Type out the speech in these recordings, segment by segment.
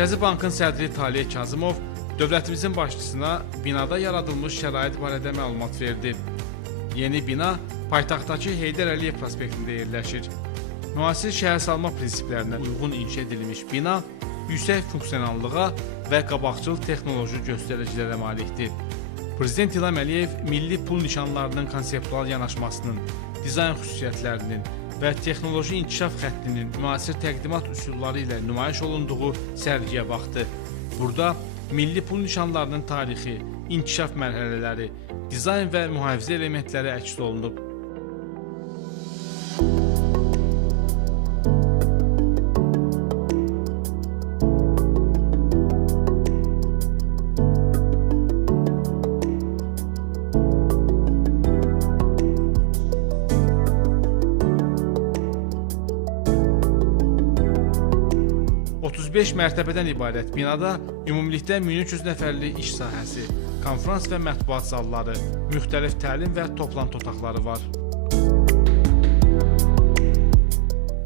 Mərkəzi Bankın sədri Taleh Kazımov dövlətimizin başçısına binada yaradılmış şərait barədə məlumat verdi. Yeni bina paytaxtdakı Heydər Əliyev prospektində yerləşir. Müasir şəhərsalma prinsiplərinə uyğun inşa edilmiş bina yüksək funksionallığa və qabaqcıl texnoloji göstəricilərə malikdir. Prezident İlham Əliyev milli pul nişanlarının konseptual yanaşmasının, dizayn xüsusiyyətlərinin və texnoloji inkişaf xəttinin müasir təqdimat üsulları ilə nümayiş olunduğu sərgiyə baxdı. Burada milli pul nişanlarının tarixi, inkişaf mərhələləri, dizayn və mühafizə elementləri əks olunub. Beş mərtəbədən ibarət binada ümumilikdə 1300 nəfərlik iş sahəsi, konferans və mətbuat zalları, müxtəlif təlim və toplantı otaqları var.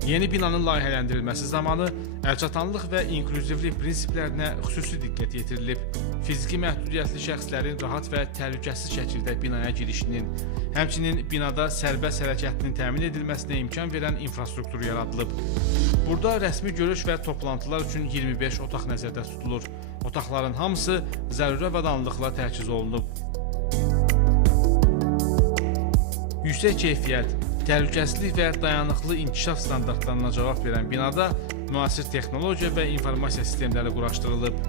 Yeni binanın layihələndirilməsi zamanı əlçatanlıq və inklüzivlik prinsiplərinə xüsusi diqqət yetirilib. Fiziki məhdudiyyətli şəxslərin rahat və təhlükəsiz şəkildə binaya girişinin, həmçinin binada sərbəst hərəkətinin təmin edilməsinə imkan verən infrastruktur yaradılıb. Burada rəsmi görüş və toplantılar üçün 25 otaq nəzərdə tutulur. Otaqların hamısı zəruri avadanlıqla təchiz olunub. Yüksək keyfiyyət, təhlükəsizlik və dayanıqlı inkişaf standartlarına cavab verən binada müasir texnologiya və informasiya sistemləri quraşdırılıb.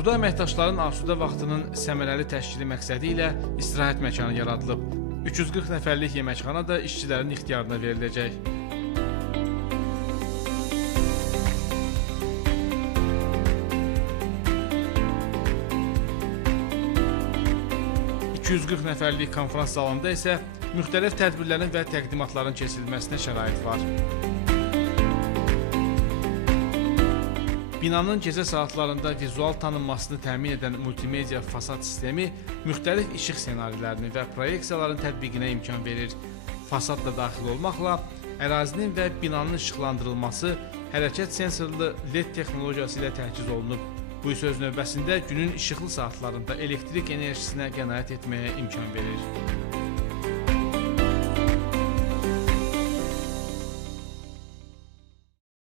Burada əməkdaşların asudə vaxtının səmərəli təşkili məqsədi ilə istirahət məkanı yaradılıb. 340 nəfərlik yeməkxana da işçilərin ixtiyarına veriləcək. ...240 nəfərlik konferans salonunda isə müxtəlif tədbirlərin və təqdimatların keçirilməsinə şərait var. Binanın gecə saatlarında vizual tanınmasını təmin edən multimedia fasad sistemi müxtəlif işıq ssenarilərini və proyeksiyaların tətbiqinə imkan verir. Fasad da daxil olmaqla ərazinin və binanın işıqlandırılması hərəkət sensorlu LED texnologiyası ilə təchiz olunub. Bu isə öz növbəsində günün işıqlı saatlarında elektrik enerjisinə qənaət etməyə imkan verir.